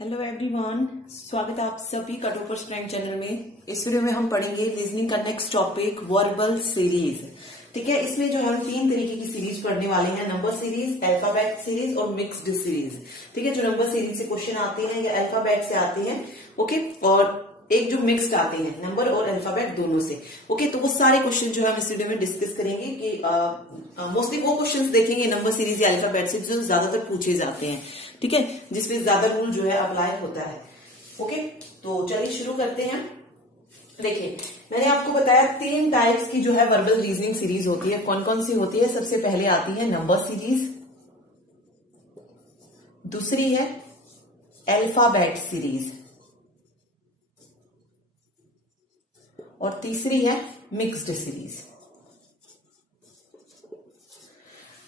Hello everyone, स्वागत है आप सभी का टॉपर्स प्राइम चैनल में। इस वीडियो में हम पढ़ेंगे रीजनिंग का नेक्स्ट टॉपिक वर्बल सीरीज। ठीक है, इसमें जो है हम 3 तरीके की सीरीज पढ़ने वाले हैं, नंबर सीरीज, अल्फाबेट सीरीज और मिक्स्ड सीरीज। ठीक है, जो नंबर सीरीज से क्वेश्चन आते हैं या अल्फाबेट से आते हैं, ओके, और एक जो मिक्स्ड आते हैं नंबर और अल्फाबेट दोनों से। ओके, तो वो सारे क्वेश्चन जो है हम इस वीडियो में डिस्कस करेंगे कि मोस्टली वो क्वेश्चन देखेंगे नंबर सीरीज या अल्फाबेट से जो ज्यादातर पूछे जाते हैं। ठीक है, जिसमें ज्यादा रूल जो है अप्लाई होता है। ओके, तो चलिए शुरू करते हैं। देखिए, मैंने आपको बताया 3 टाइप्स की जो है वर्बल रीजनिंग सीरीज होती है। कौन कौन सी होती है? सबसे पहले आती है नंबर सीरीज, दूसरी है अल्फाबेट सीरीज और तीसरी है मिक्स्ड सीरीज।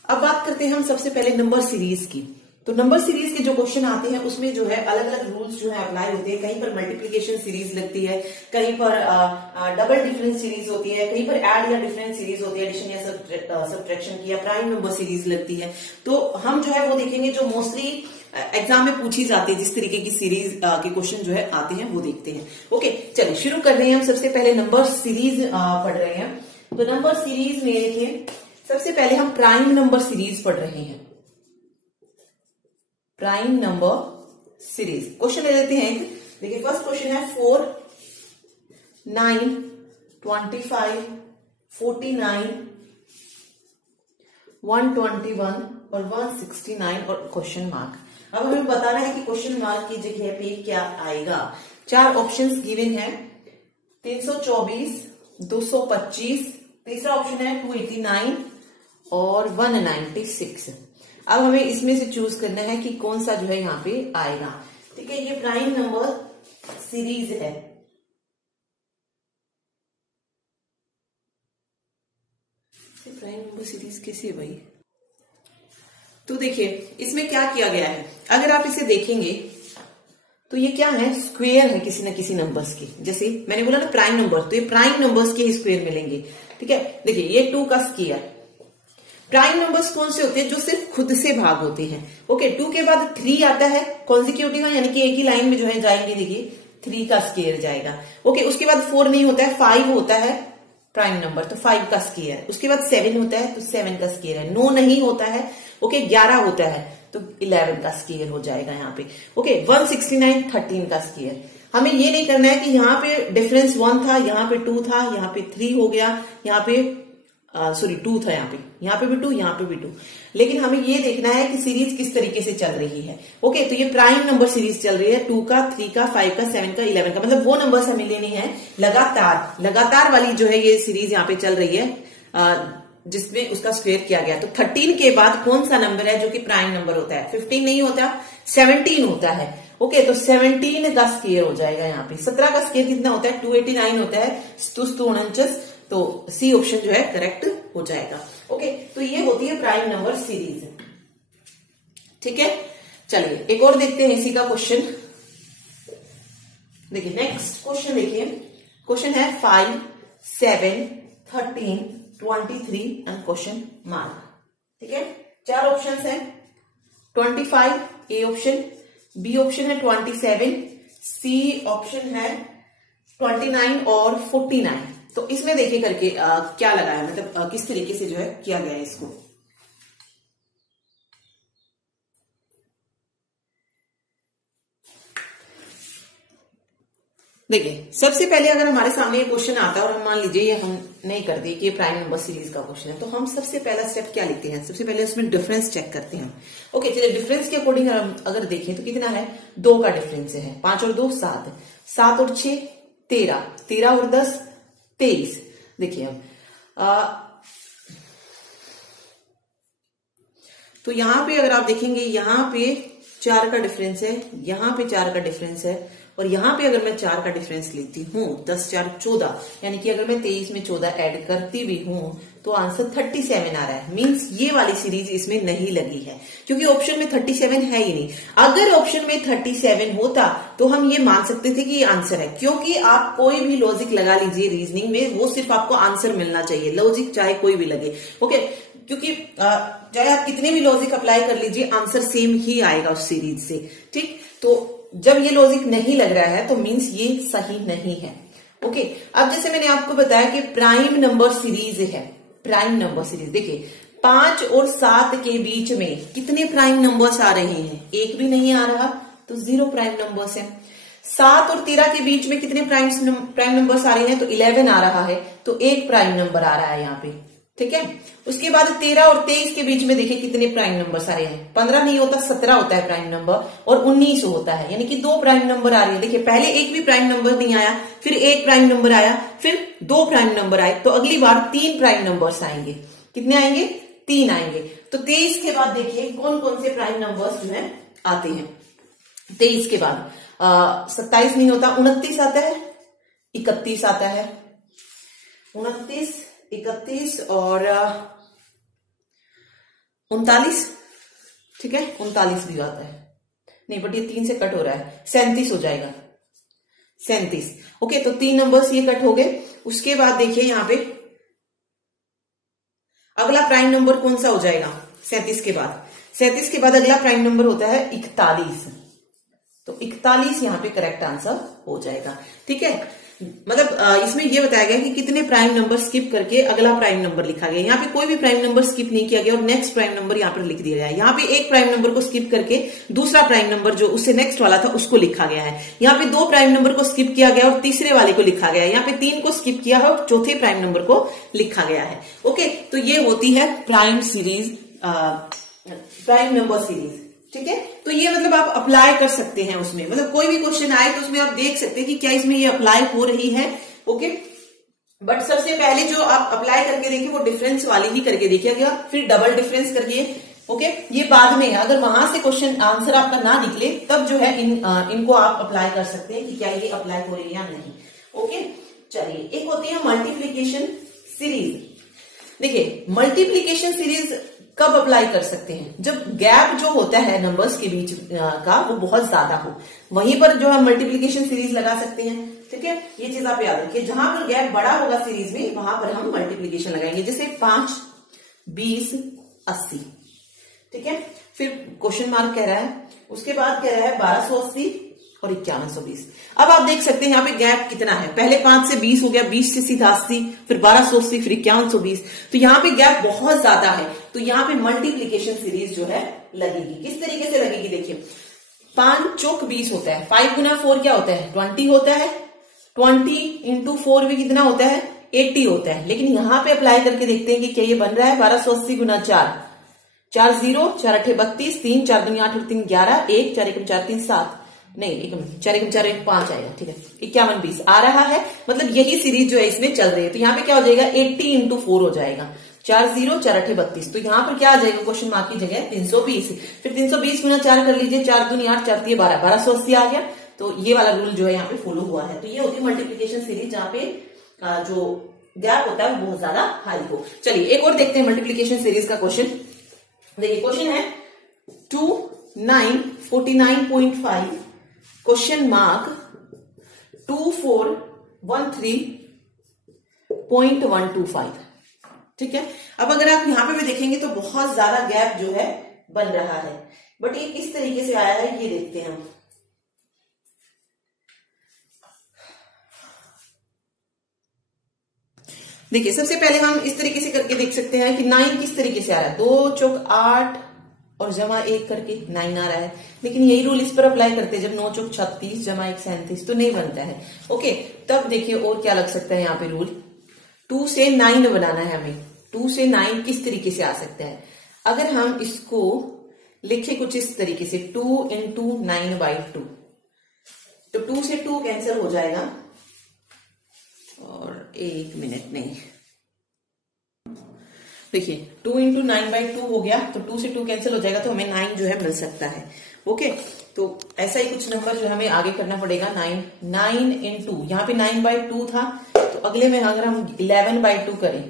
अब बात करते हैं हम सबसे पहले नंबर सीरीज की। तो नंबर सीरीज के जो क्वेश्चन आते हैं उसमें जो है अलग अलग रूल्स जो है अप्लाई होते हैं। कहीं पर मल्टीप्लिकेशन सीरीज लगती है, कहीं पर डबल डिफरेंस सीरीज होती है, कहीं पर ऐड या डिफरेंस सीरीज होती है, एडिशन या सब्ट्रैक्शन की, या प्राइम नंबर सीरीज लगती है। तो हम जो है वो देखेंगे जो मोस्टली एग्जाम में पूछी जाती है, जिस तरीके की सीरीज के क्वेश्चन जो है आते हैं वो देखते हैं। ओके, चलिए शुरू कर रहे हैं। हम सबसे पहले नंबर सीरीज पढ़ रहे हैं। तो नंबर सीरीज में देखिए, सबसे पहले हम प्राइम नंबर सीरीज पढ़ रहे हैं। प्राइम नंबर सीरीज क्वेश्चन ले लेते हैं। देखिए, फर्स्ट क्वेश्चन है 4, 9, 25, 49, 121 और 169 और क्वेश्चन मार्क। अब हमें बताना है कि क्वेश्चन मार्क की जगह पे क्या आएगा। 4 ऑप्शंस गिवन है, 324, 225, तीसरा ऑप्शन है 289 और 196। अब हमें इसमें से चूज करना है कि कौन सा जो है यहाँ पे आएगा। ठीक है, ये प्राइम नंबर सीरीज है। प्राइम नंबर सीरीज कैसे है भाई? तो देखिए, इसमें क्या किया गया है, अगर आप इसे देखेंगे तो ये क्या है, स्क्वायर है किसी न किसी नंबर्स के। जैसे मैंने बोला ना प्राइम नंबर, तो ये प्राइम नंबर्स के ही स्क्वायर मिलेंगे। ठीक है, देखिए ये 2 का स्क्वायर। प्राइम नंबर्स कौन से होते हैं? जो सिर्फ खुद से भाग होते हैं। ओके, 2 के बाद 3 आता है कॉन्जिक्यूटिव, यानी कि एक ही लाइन में जो है जाएंगे। देखिए 3 का स्क्वायर जाएगा। ओके, उसके बाद 4 नहीं होता है, 5 होता है प्राइम नंबर, तो 5 का स्क्वायर। उसके बाद 7 होता है तो 7 का स्क्वायर है। 9 नहीं होता है, ओके, 11 होता है तो 11 का स्क्वायर हो जाएगा यहाँ पे। ओके, 169 13 का स्क्वायर। हमें ये नहीं करना है कि यहाँ पे डिफरेंस 1 था, यहाँ पे 2 था, यहाँ पे 3 हो गया, यहाँ पे 2 था, यहाँ पे भी 2, यहाँ पे भी 2। लेकिन हमें ये देखना है कि सीरीज किस तरीके से चल रही है। ओके, तो ये प्राइम नंबर सीरीज चल रही है, 2 का, 3 का, 5 का, 7 का, 11 का, मतलब वो नंबर हमें लेने हैं लगातार वाली जो है ये सीरीज यहाँ पे चल रही है, जिसमें उसका स्क्वायर किया गया। तो 13 के बाद कौन सा नंबर है जो कि प्राइम नंबर होता है? 15 नहीं होता, 17 होता है। ओके, तो 17 का स्क्वायर हो जाएगा यहाँ पे। 17 का स्क्वायर कितना होता है? 289 होता है, 249, तो सी ऑप्शन जो है करेक्ट हो जाएगा। ओके, तो ये होती है प्राइम नंबर सीरीज। ठीक है, चलिए एक और देखते हैं इसी का क्वेश्चन। देखिए नेक्स्ट क्वेश्चन, देखिए क्वेश्चन है 5, 7, 13, 23 एंड क्वेश्चन मार्क। ठीक है, 4 ऑप्शन है। 25 ए ऑप्शन, बी ऑप्शन है 27, सी ऑप्शन है 29 और 49। तो इसमें देखिए करके क्या लगा है, मतलब किस तरीके से जो है किया गया है इसको। देखिए, सबसे पहले अगर हमारे सामने ये क्वेश्चन आता है और हम मान लीजिए ये हम नहीं करते कि ये प्राइम नंबर सीरीज का क्वेश्चन है, तो हम सबसे पहला स्टेप क्या लिखते हैं? सबसे पहले उसमें डिफरेंस चेक करते हैं। ओके, चलिए डिफरेंस के अकॉर्डिंग अगर देखें तो कितना है? 2 का डिफरेंस है। 5 और 2 7, 7 और 6 13, 13 और 10 23। देखिए अब तो यहां पे अगर आप देखेंगे, यहां पे 4 का डिफरेंस है, यहां पे 4 का डिफरेंस है, और यहां पे अगर मैं 4 का डिफरेंस लेती हूं, 10 4 14, यानी कि अगर मैं 23 में 14 ऐड करती भी हूं तो आंसर 37 आ रहा है। मींस ये वाली सीरीज इसमें नहीं लगी है, क्योंकि ऑप्शन में 37 है ही नहीं। अगर ऑप्शन में 37 होता तो हम ये मान सकते थे कि ये आंसर है, क्योंकि आप कोई भी लॉजिक लगा लीजिए रीजनिंग में, वो सिर्फ आपको आंसर मिलना चाहिए, लॉजिक चाहे कोई भी लगे। ओके, क्योंकि चाहे आप कितने भी लॉजिक अप्लाई कर लीजिए, आंसर सेम ही आएगा उस सीरीज से। ठीक, तो जब ये लॉजिक नहीं लग रहा है तो मीन्स ये सही नहीं है। ओके, अब जैसे मैंने आपको बताया कि प्राइम नंबर सीरीज है, प्राइम नंबर सीरीज देखिए 5 और 7 के बीच में कितने प्राइम नंबर्स आ रहे हैं, एक भी नहीं आ रहा तो 0 प्राइम नंबर्स है। 7 और 13 के बीच में कितने प्राइम नंबर्स आ रहे हैं, तो 11 आ रहा है, तो एक प्राइम नंबर आ रहा है यहाँ पे, ठीक है। उसके बाद 13 और 23 के बीच में देखिए कितने प्राइम नंबर्स आ रहे हैं, 15 नहीं होता 17 होता है प्राइम नंबर, और 19 होता है, यानी कि 2 प्राइम नंबर आ रही है। देखिए पहले एक भी प्राइम नंबर नहीं आया, फिर एक प्राइम नंबर आया, फिर 2 प्राइम नंबर आए, तो अगली बार 3 प्राइम नंबर्स आएंगे। कितने आएंगे, 3 आएंगे। तो 23 के बाद देखिए कौन कौन से प्राइम नंबर्स जो है आते हैं। 23 के बाद 27 नहीं होता, 29 आता है, 31 आता है, 29, 31 और 39, ठीक है, 39 भी आता है, नहीं बट ये 3 से कट हो रहा है, 37 हो जाएगा, 37। ओके, तो 3 नंबर्स ये कट हो गए। उसके बाद देखिए यहाँ पे अगला प्राइम नंबर कौन सा हो जाएगा, 37 के बाद, 37 के बाद अगला प्राइम नंबर होता है 41, तो 41 यहाँ पे करेक्ट आंसर हो जाएगा, ठीक है। मतलब इसमें यह बताया गया कि कितने प्राइम नंबर स्किप करके अगला प्राइम नंबर लिखा गया। यहाँ पे कोई भी प्राइम नंबर स्किप नहीं किया गया और नेक्स्ट प्राइम नंबर यहाँ पर लिख दिया गया है। यहाँ पे एक प्राइम नंबर को स्किप करके दूसरा प्राइम नंबर जो उससे नेक्स्ट वाला था उसको लिखा गया है। यहाँ पे 2 प्राइम नंबर को स्किप किया गया और तीसरे वाले को लिखा गया है। यहाँ पे 3 को स्किप किया है और चौथे प्राइम नंबर को लिखा गया है। ओके, तो ये होती है prime series, prime number series, ठीक है। तो ये मतलब आप अप्लाई कर सकते हैं उसमें, मतलब कोई भी क्वेश्चन आए तो उसमें आप देख सकते हैं कि क्या इसमें ये अप्लाई हो रही है। ओके, बट सबसे पहले जो आप अप्लाई करके देखिए वो डिफरेंस वाली ही करके देखिए, गया फिर डबल डिफरेंस करिए। ओके, ये बाद में अगर वहां से क्वेश्चन आंसर आपका ना निकले तब जो है इनको आप अप्लाई कर सकते हैं कि क्या ये अप्लाई हो रही है या नहीं। ओके, चलिए एक होती है मल्टीप्लीकेशन सीरीज। देखिए मल्टीप्लीकेशन सीरीज कब अप्लाई कर सकते हैं, जब गैप जो होता है नंबर्स के बीच का वो बहुत ज्यादा हो, वहीं पर जो है मल्टीप्लीकेशन सीरीज लगा सकते हैं, ठीक है। ये चीज आप याद रखिए, जहां पर गैप बड़ा होगा सीरीज में वहां पर हम मल्टीप्लीकेशन लगाएंगे, जैसे 5, 20, 80, ठीक है। फिर क्वेश्चन मार्क कह रहा है, उसके बाद कह रहा है 1280 और 5120। अब आप देख सकते हैं यहाँ पे गैप कितना है, पहले 5 से 20 हो गया, 20 से सीधा 80, फिर 1280, फिर 5120, तो यहाँ पे गैप बहुत ज्यादा है, तो यहाँ पे मल्टीप्लीकेशन सीरीज जो है लगेगी। किस तरीके से लगेगी देखिए, 5 चौक 20 होता है, 5 गुना 4 क्या होता है 20 होता है, 20 इंटू 4 भी कितना होता है 80 होता है। लेकिन यहाँ पे अप्लाई करके देखते हैं कि क्या ये बन रहा है 1280 गुना 4, 4 0, 4 8 32, 3 4 दूनी 8 और 3 11, 1 4 1 4 3 7, नहीं 4 1 4 1 5 आएगा, ठीक है। 5120 आ रहा है, मतलब यही सीरीज जो है इसमें चल रही है। तो यहाँ पे क्या हो जाएगा 80 इंटू 4 हो जाएगा, 4 0, 4 8 32, तो यहाँ पर क्या आ जाएगा क्वेश्चन मार्क की जगह 320। फिर 320 गुना 4 कर लीजिए, 4 दूनी 8, 4 3 12, 1280 आ गया। तो ये वाला रूल जो है यहाँ पे फॉलो हुआ है। तो ये होती है मल्टीप्लीकेशन सीरीज जहाँ पे जो गैप होता है वो बहुत ज्यादा हाई हो। चलिए एक और देखते हैं मल्टीप्लीकेशन सीरीज का क्वेश्चन। देखिए क्वेश्चन है 2 9 49.5 क्वेश्चन मार्क 2413.125, ठीक है। अब अगर आप यहां पे भी देखेंगे तो बहुत ज्यादा गैप जो है बन रहा है, बट ये किस तरीके से आया है ये देखते हैं हम। देखिए सबसे पहले हम इस तरीके से करके देख सकते हैं कि 9 किस तरीके से आ रहा है, 2 चौक 8 और जमा 1 करके 9 आ रहा है। लेकिन यही रूल इस पर अप्लाई करते हैं, जब 9 चौक 36 जमा 1 37 तो नहीं बनता है। ओके, तब देखिए और क्या लग सकता है यहाँ पे रूल, 2 से 9 बनाना है हमें। 2 से 9 किस तरीके से आ सकता है, अगर हम इसको लिखे कुछ इस तरीके से 2 इंटू 9/2, तो 2 से 2 कैंसिल हो जाएगा, और 1 मिनट नहीं, देखिए 2 इंटू 9/2 हो गया, तो 2 से 2 कैंसिल हो जाएगा, तो हमें 9 जो है मिल सकता है। ओके, तो ऐसा ही कुछ नंबर जो हमें आगे करना पड़ेगा। 9 इंटू, यहाँ पे 9/2 था, तो अगले में अगर हम 11/2 करें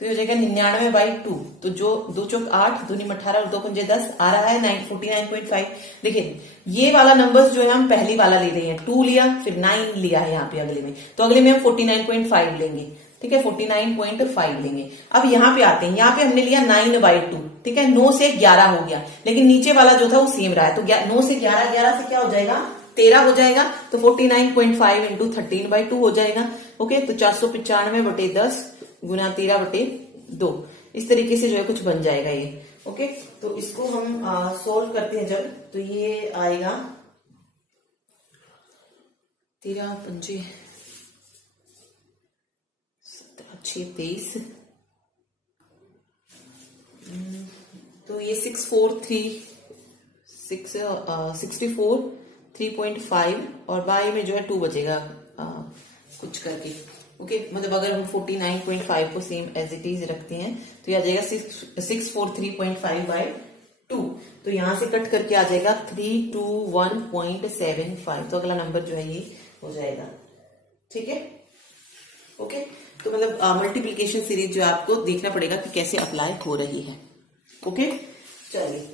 तो ये हो जाएगा 99/2, तो जो 2 चौक 8, 2 × 18 और 2 × 10 आ रहा है 49.5। देखिए ये वाला नंबर्स जो है हम पहली वाला ले रहे हैं, 2 लिया फिर 9 लिया है यहाँ पे अगले में, तो अगले में हम 49.5 लेंगे, ठीक है, 49.5 लेंगे। अब यहाँ पे आते हैं, यहाँ पे हमने लिया 9/2, ठीक है, 9 से 11 हो गया, लेकिन नीचे वाला जो था वो सेम रहा है, तो 9 से 11, 11 से क्या हो जाएगा 13 हो जाएगा, तो 49.5 इंटू 13/2 हो जाएगा। ओके, तो 495/10 गुना 13/2, इस तरीके से जो है कुछ बन जाएगा ये। ओके, तो इसको हम सोल्व करते हैं जब, तो ये आएगा 13 पंजे 6 23, तो ये 64 और बाई में जो है 2 बचेगा कुछ करके। ओके, मतलब अगर हम 49.5 को सेम एज इट इज रखते हैं तो ये आ जाएगा 643.5/2, तो यहां से कट करके आ जाएगा 321.75, तो अगला नंबर जो है ये हो जाएगा। ठीक है, ओके, तो मतलब मल्टीप्लीकेशन सीरीज जो आपको देखना पड़ेगा कि कैसे अप्लाई हो रही है। ओके, चलिए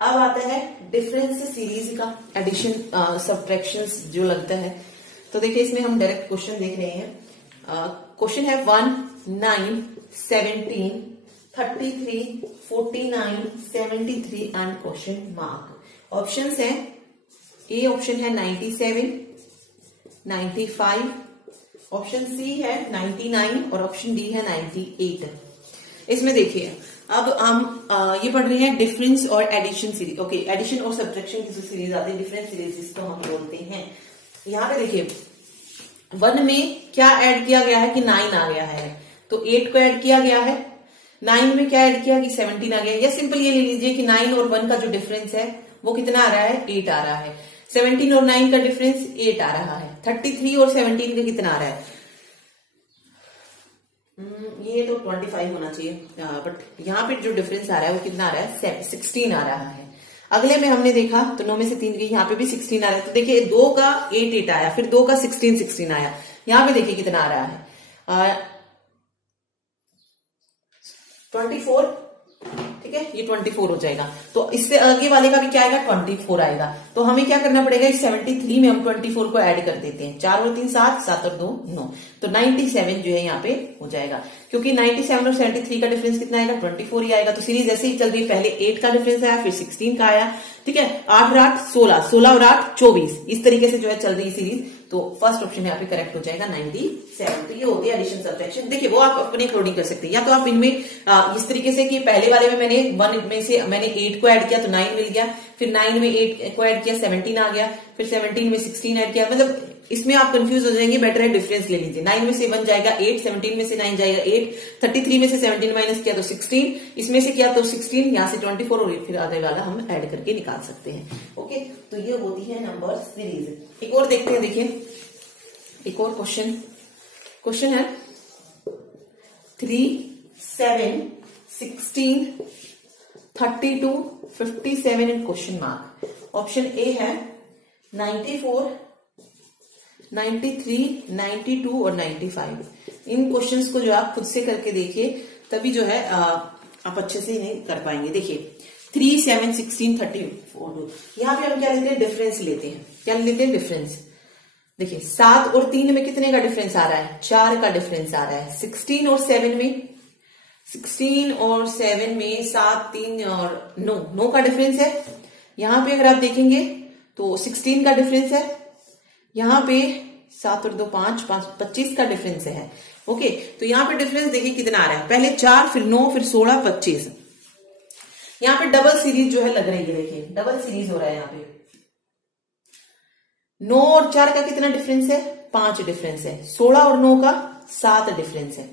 अब आता है डिफरेंस सीरीज का एडिशन सब्ट्रैक्शन जो लगता है। तो देखिए इसमें हम डायरेक्ट क्वेश्चन देख रहे हैं। क्वेश्चन है 1, 9, 17, 33, 49, 73 एंड क्वेश्चन मार्क। ऑप्शंस हैं, ए ऑप्शन है 97, 95, ऑप्शन सी है 99 और ऑप्शन डी है 98। इसमें देखिए अब हम ये पढ़ रहे हैं डिफरेंस और एडिशन सीरीज। ओके, एडिशन और सब्ट्रैक्शन की जो सीरीज आती है, डिफरेंस सीरीज जिसको हम बोलते हैं। यहाँ पे देखिए 1 में क्या ऐड किया गया है कि 9 आ गया है, तो 8 को ऐड किया गया है। 9 में क्या ऐड किया कि 17 आ गया, या सिंपल ये ले लीजिए कि 9 और 1 का जो डिफरेंस है वो कितना आ रहा है, 8 आ रहा है। 17 और 9 का डिफरेंस 8 आ रहा है। 33 और 17 का कितना आ रहा है, ये तो 25 होना चाहिए, बट यहाँ पे जो डिफरेंस आ रहा है वो कितना आ रहा है, 16 आ रहा है। अगले में हमने देखा तो 9 में से 3 गई, यहाँ पे भी 16 आ रहा है। तो देखिए 2 का 8 आया, फिर 2 का 16 आया। यहाँ पे देखिए कितना आ रहा है, 24। ठीक है, ये 24 हो जाएगा। तो इससे आगे वाले का भी क्या आएगा, 24 आएगा। तो हमें क्या करना पड़ेगा, इस 73 में हम 24 को ऐड कर देते हैं। 4 और 3 7, 7 और 2 9, तो 97 जो है यहाँ पे हो जाएगा। क्योंकि 97 और 73 का डिफरेंस कितना आएगा, 24 ही आएगा। तो सीरीज ऐसे ही चल रही है, पहले 8 का डिफरेंस आया, फिर 16 का आया। ठीक है, 8 और 8 16, 16 और 8 24, इस तरीके से जो है चल रही है सीरीज। तो फर्स्ट ऑप्शन यहाँ पे करेक्ट हो जाएगा 97। तो ये होती है एडिशन सब्ट्रैक्शन। देखिए वो आप अपने अकॉर्डिंग कर सकते हैं, या तो आप इनमें इस तरीके से कि पहले वाले में मैंने 1 में से मैंने 8 को ऐड किया तो 9 मिल गया, फिर 9 में 8 को ऐड किया 17 आ गया, फिर 17 में 16 ऐड किया। मतलब इसमें आप कंफ्यूज हो जाएंगे, बेटर है डिफरेंस ले लीजिए। 9 में से 1 जाएगा 8, 17 में से 9 जाएगा 8, 33 में से 17 माइनस किया तो 16, इसमें से किया तो 16, यहाँ से 24 और फिर आगे वाला हम ऐड करके निकाल सकते हैं। ओके, तो ये होती है नंबर सीरीज। एक और देखते हैं, देखिए एक और क्वेश्चन है 3, 7, 16, 32, 57 and question mark. Option A है 94, 93, 92 और 95। इन क्वेश्चंस को जो आप खुद से करके देखिए, तभी जो है आप अच्छे से नहीं कर पाएंगे। देखिए 3, 7, 16, 34, यहाँ पे हम क्या लेते हैं, डिफरेंस लेते हैं। क्या लेते हैं, डिफरेंस। देखिए 7 और 3 में कितने का डिफरेंस आ रहा है, 4 का डिफरेंस आ रहा है। 16 और 7 में 7, 3 और 9 का डिफरेंस है। यहां पे अगर आप देखेंगे तो 16 का डिफरेंस है। यहां पे 7 और 2 5, 25 का डिफरेंस है। ओके, तो यहां पे डिफरेंस देखिए कितना आ रहा है, पहले 4, फिर 9, फिर 16, 25। यहां पे डबल सीरीज जो है लग रही है। देखिए डबल सीरीज हो रहा है यहाँ पे। 9 और 4 का कितना डिफरेंस है, 5 डिफरेंस है। 16 और 9 का 7 डिफरेंस है।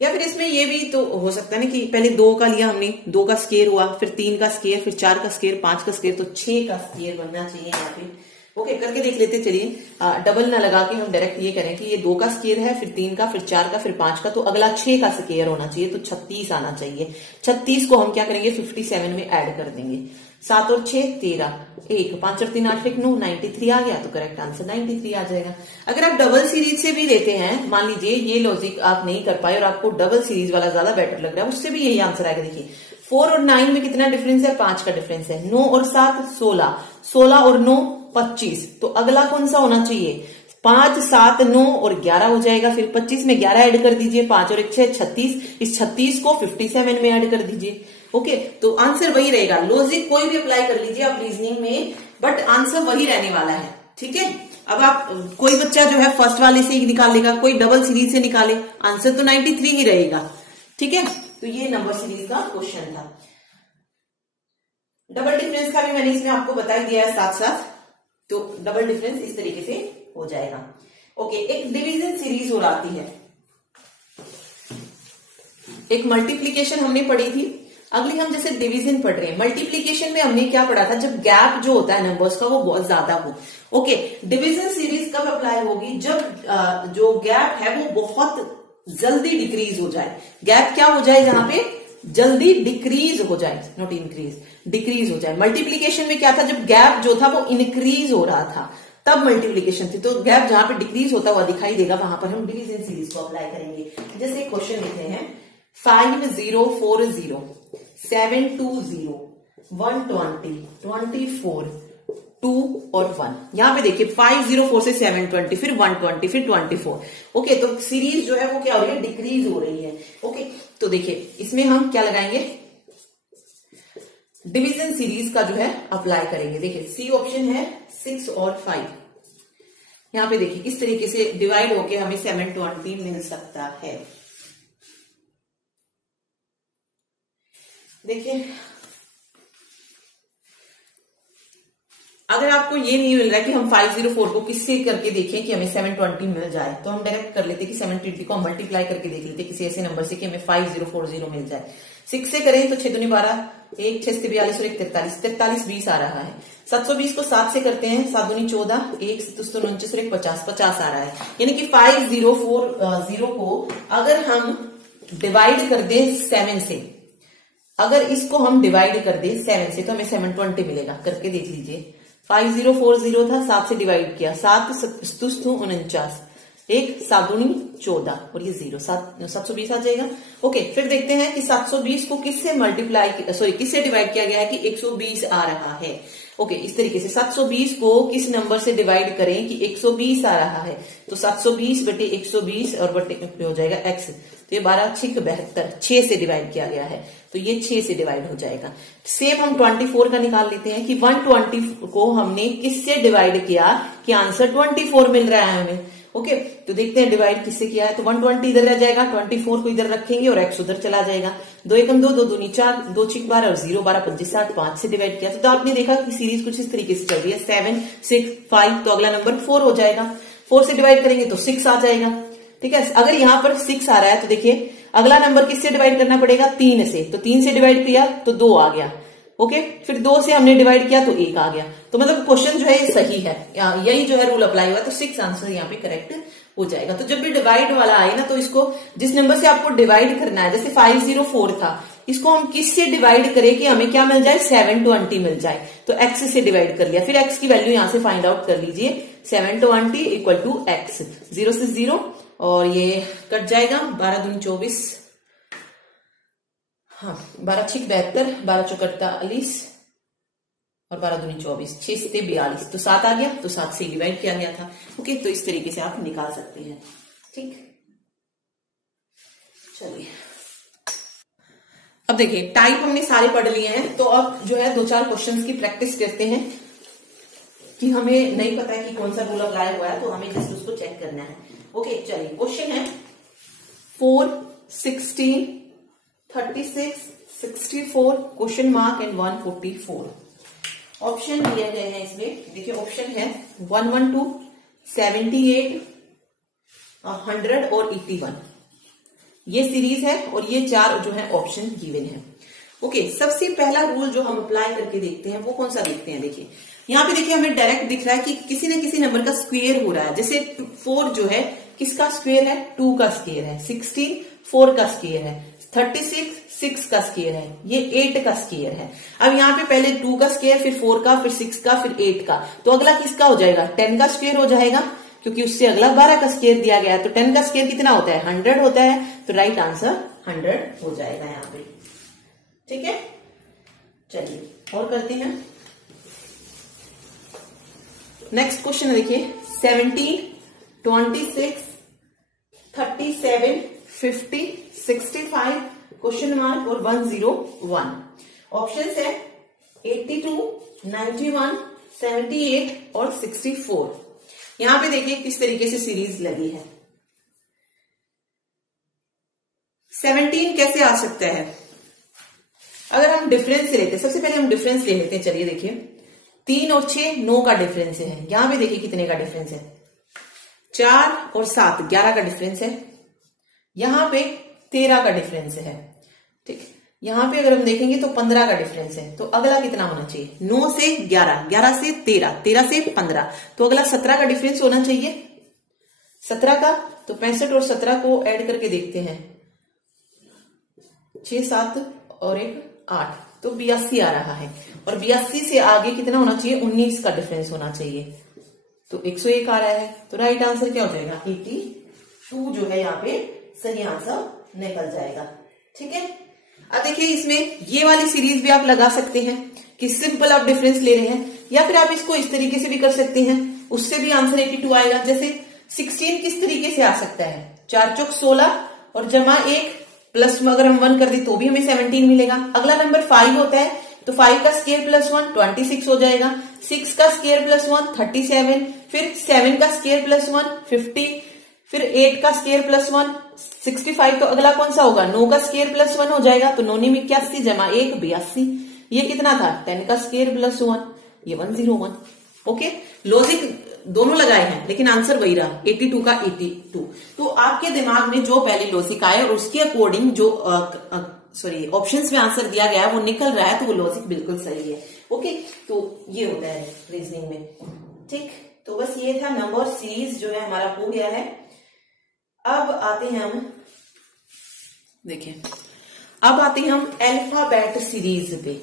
या फिर इसमें ये भी तो हो सकता है ना कि पहले 2 का लिया हमने, 2 का स्केयर हुआ, फिर 3 का स्केयर, फिर 4 का स्केयर, 5 का स्केयर, तो 6 का स्केयर बनना चाहिए यहाँ पे। ओके, करके देख लेते। चलिए डबल ना लगा के हम डायरेक्ट ये करें कि ये 2 का स्केयर है, फिर 3 का, फिर 4 का, फिर 5 का, तो अगला 6 का स्केयर होना चाहिए, तो 36 आना चाहिए। 36 को हम क्या करेंगे, 57 में ऐड कर देंगे। 7 और 6 13, 1, 5 और 3 8, 9, 93 आ गया, तो करेक्ट आंसर 93 आ जाएगा। अगर आप डबल सीरीज से भी लेते हैं, मान लीजिए ये लॉजिक आप नहीं कर पाए और आपको डबल सीरीज वाला ज्यादा बेटर लग रहा है, उससे भी यही आंसर आएगा। देखिए 4 और 9 में कितना डिफरेंस है, 5 का डिफरेंस है। 9 और 7 16, 16 और 9 25, तो अगला कौन सा होना चाहिए, 5, 7, 9 और 11 हो जाएगा। फिर 25 में 11 ऐड कर दीजिए, 5 और 1 6, 36, इस 36 को 57 में ऐड कर दीजिए। ओके, तो आंसर वही रहेगा। लॉजिक कोई भी अप्लाई कर लीजिए आप रीजनिंग में, बट आंसर वही रहने वाला है। ठीक है। अब आप कोई बच्चा जो है फर्स्ट वाले से ही निकाल लेगा, कोई डबल सीरीज से निकाले, आंसर तो 93 ही रहेगा। ठीक है, तो ये नंबर सीरीज का क्वेश्चन था। डबल डिफरेंस का भी मैंने इसमें आपको बता ही दिया है साथ साथ, तो डबल डिफरेंस इस तरीके से हो जाएगा। ओके, एक डिवीजन सीरीज और आती है, एक मल्टीप्लीकेशन हमने पढ़ी थी, अगली हम जैसे डिवीजन पढ़ रहे हैं। मल्टीप्लीकेशन में हमने क्या पढ़ा था, जब गैप जो होता है नंबर्स का वो बहुत ज्यादा हो। ओके, डिवीजन सीरीज कब अप्लाई होगी, जब जो गैप है वो बहुत जल्दी डिक्रीज हो जाए। गैप क्या हो जाए, जहां पे जल्दी डिक्रीज हो जाए, नॉट इंक्रीज, डिक्रीज हो जाए। मल्टीप्लीकेशन में क्या था, जब गैप जो था वो इंक्रीज हो रहा था तब मल्टीप्लीकेशन थी। तो गैप जहां पे डिक्रीज होता हुआ दिखाई देगा वहां पर हम डिवीजन सीरीज को अप्लाई करेंगे। जैसे क्वेश्चन लिखते हैं 5040 720 120 24 2 और 1। यहां पे देखिए 504 से 720, फिर 120, फिर 24। ओके, तो सीरीज जो है वो क्या हो रही है, डिक्रीज हो रही है। ओके, तो देखिए इसमें हम क्या लगाएंगे, डिवीजन सीरीज का जो है अप्लाई करेंगे। देखिए सी ऑप्शन है 6 और 5। यहां पे देखिए इस तरीके से डिवाइड होके हमें 720 मिल सकता है। देखिए अगर आपको ये नहीं मिल रहा है कि हम 504 को किससे करके देखें कि हमें 720 मिल जाए, तो हम डायरेक्ट कर लेते कि 720 को हम मल्टीप्लाई करके देख लेते किसी ऐसे नंबर से कि हमें 5040 मिल जाए। 6 से करें तो 6 दूनी 12, 1 6 से 42 और 1 43, 43 20 आ रहा है। 720 को 7 से करते हैं, 7 दूनी 14, 1 29 और 1 50, 50 आ रहा है। यानी कि 5040 को अगर हम डिवाइड कर दें 7 से, अगर इसको हम डिवाइड कर दें 7 से तो हमें 720 मिलेगा। करके देख लीजिए, 5040 था, 7 से डिवाइड किया, 7 49, 1 7 दूनी 14 और ये 0, 720 आ जाएगा। ओके, फिर देखते हैं कि 720 को किससे किससे डिवाइड किया गया है कि 120 आ रहा है। ओके, इस तरीके से 720 को किस नंबर से डिवाइड करें कि 120 आ रहा है, तो 720 बटे 120 और बटे हो जाएगा x। तो ये 12 6 72, 6 से डिवाइड किया गया है तो ये 6 से डिवाइड हो जाएगा। सेम हम 24 का निकाल लेते हैं कि 120 को हमने किससे डिवाइड किया कि आंसर 24 मिल रहा है हमें। ओके, तो देखते हैं डिवाइड किससे किया है, तो 120 इधर रह जाएगा, 24 को इधर रखेंगे और x उधर चला जाएगा। 2 एकम 2, 2 दूनी 4, 2 6 12 और 0 12 25 60, 5 से डिवाइड किया तो आपने देखा कि सीरीज कुछ इस तरीके से चल रही है। 7 6 5, तो अगला नंबर 4 हो जाएगा। 4 से डिवाइड करेंगे तो 6 आ जाएगा। ठीक है, अगर यहां पर 6 आ रहा है तो देखिए अगला नंबर किससे डिवाइड करना पड़ेगा, 3 से, तो 3 से डिवाइड किया तो 2 आ गया। ओके, फिर 2 से हमने डिवाइड किया तो 1 आ गया। तो मतलब क्वेश्चन जो है ये सही है, यही जो है रूल अप्लाई हुआ, तो 6 आंसर यहाँ पे करेक्ट हो जाएगा। तो जब भी डिवाइड वाला आए ना, तो इसको जिस नंबर से आपको डिवाइड करना है, जैसे 504 था, इसको हम किससे डिवाइड करें कि हमें क्या मिल जाए, 720 मिल जाए, तो x से डिवाइड कर लिया। फिर x की वैल्यू यहां से फाइंड आउट कर लीजिए, 720 इक्वल टू x, 0 से 0 और ये कट जाएगा, 12 दूनी 24, हाँ 12 6 72, 12 चौक 48 और 12 दूनी 24, 6 से 42, तो 7 आ गया, तो 7 से डिवाइड किया गया था। ओके, तो इस तरीके से आप निकाल सकते हैं। ठीक, चलिए अब देखिए टाइप हमने सारे पढ़ लिए हैं, तो अब जो है 2-4 क्वेश्चंस की प्रैक्टिस करते हैं कि हमें नहीं पता है कि कौन सा रूल अप्लाई हुआ है, तो हमें जस्ट उसको चेक करना है। ओके, चलिए क्वेश्चन है 4 16 36 64 क्वेश्चन मार्क एंड 144। ऑप्शन दिए गए हैं इसमें, देखिए ऑप्शन है 112 78 100 और 81। ये सीरीज है और ये 4 जो है ऑप्शन गिवन है। ओके, सबसे पहला रूल जो हम अप्लाई करके देखते हैं वो कौन सा देखते हैं। देखिए यहाँ पे देखिए हमें डायरेक्ट दिख रहा है कि किसी न किसी नंबर का स्क्वायर हो रहा है। जैसे 4 जो है किसका स्क्वायर है, 2 का स्क्वायर है, 16 4 का स्क्वायर है, 36 6 का स्क्वायर है, ये 8 का स्क्वायर है। अब यहाँ पे पहले 2 का स्क्वायर, फिर 4 का, फिर 6 का, फिर 8 का, तो अगला किसका हो जाएगा, 10 का स्क्वायर हो जाएगा, क्योंकि उससे अगला 12 का स्क्वायर दिया गया है। तो 10 का स्क्वायर कितना होता है, 100 होता है, तो राइट आंसर 100 हो जाएगा यहाँ पे। ठीक है, चलिए और करते हैं। नेक्स्ट क्वेश्चन देखिए 17 26 37 50 65 क्वेश्चन मार्क और 101। ऑप्शन है 82 91 78 और 64। यहां पे देखिए किस तरीके से सीरीज लगी है। 17 कैसे आ सकता है? अगर हम डिफरेंस लेते हैं, सबसे पहले हम डिफरेंस ले लेते हैं। चलिए देखिए, 3 और 6 9 का डिफरेंस है। यहां पे देखिए कितने का डिफरेंस है, 4 और 7 11 का डिफरेंस है। यहां पे 13 का डिफरेंस है। ठीक, यहां पे अगर हम देखेंगे तो 15 का डिफरेंस है। तो अगला कितना होना चाहिए? 9 से 11, 11 से 13, 13 से 15, तो अगला 17 का डिफरेंस होना चाहिए। 17 का, तो 65 और 17 को ऐड करके देखते हैं, 6 7 और 1 8, तो 82 आ रहा है। और 82 से आगे कितना होना चाहिए? 19 का डिफरेंस होना चाहिए। तो 101 आ रहा है। तो राइट आंसर क्या हो जाएगा? 82 जो है यहाँ पे सही आंसर निकल जाएगा। ठीक है, अब देखिए इसमें ये वाली सीरीज भी आप लगा सकते हैं कि सिंपल आप डिफरेंस ले रहे हैं, या फिर आप इसको इस तरीके से भी कर सकते हैं, उससे भी आंसर 82 आएगा। जैसे 16 किस तरीके से आ सकता है? 4 चौक 16 और जमा 1 प्लस में अगर हम 1 कर दे तो भी हमें 17 मिलेगा। अगला नंबर 5 होता है, तो 5 का स्क्वायर प्लस 1 26 हो जाएगा। 6 का स्क्वायर प्लस 1 37, फिर 7 का स्क्वायर प्लस 1 50, फिर 8 का स्क्वायर प्लस 1 65। तो अगला कौन सा होगा? 9 का स्क्वायर प्लस 1 हो जाएगा। तो 9 में 81 जमा 1 82। ये कितना था? 10 का स्क्वायर प्लस 1, ये 101। ओके, लॉजिक दोनों लगाए हैं लेकिन आंसर वही रहा, 82 का 82। तो आपके दिमाग में जो पहले लॉजिक आए और उसके अकॉर्डिंग जो ऑप्शंस में आंसर दिया गया है वो निकल रहा है, तो वो लॉजिक बिल्कुल सही है। ओके, तो ये होता है रीजनिंग में। ठीक, तो बस ये था, नंबर सीरीज जो है हमारा हो गया है। अब आते हैं हम, देखिए अब आते हैं हम अल्फाबेट सीरीज पे।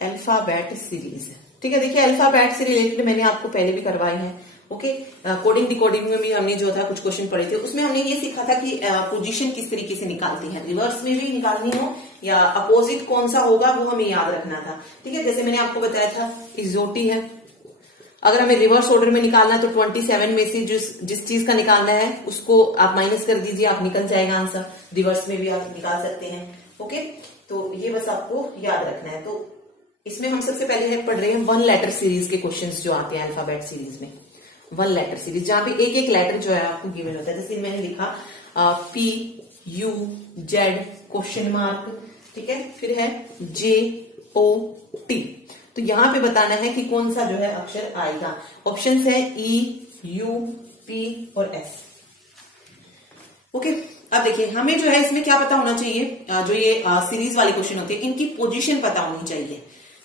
अल्फाबेट सीरीज, ठीक है। देखिए अल्फाबेट से रिलेटेड मैंने आपको पहले भी करवाए हैं। ओके, कोडिंग डिकोडिंग में भी हमने जो था कुछ क्वेश्चन पढ़े थे, उसमें हमने ये सीखा था कि पोजीशन किस तरीके से निकालती है, रिवर्स में भी निकालनी हो या अपोजिट कौन सा होगा वो हमें याद रखना था। ठीक है, जैसे मैंने आपको बताया था इक्सोटी है, अगर हमें रिवर्स ऑर्डर में निकालना है तो 27 में से जिस चीज का निकालना है उसको आप माइनस कर दीजिए, आप निकल जाएगा आंसर। रिवर्स में भी आप निकाल सकते हैं। ओके, तो ये बस आपको याद रखना है। तो इसमें हम सबसे पहले पढ़ रहे हैं 1 लेटर सीरीज के क्वेश्चंस जो आते हैं अल्फाबेट सीरीज में। 1 लेटर सीरीज जहां पे एक एक लेटर जो है आपको गिवन होता है। जैसे मैंने लिखा P U Z question mark, ठीक है, फिर है J O T। तो यहां पे बताना है कि कौन सा जो है अक्षर आएगा। ऑप्शंस है E U P और S। ओके, अब देखिए हमें जो है इसमें क्या पता होना चाहिए, जो ये सीरीज वाले क्वेश्चन होते हैं इनकी पोजीशन पता होनी चाहिए।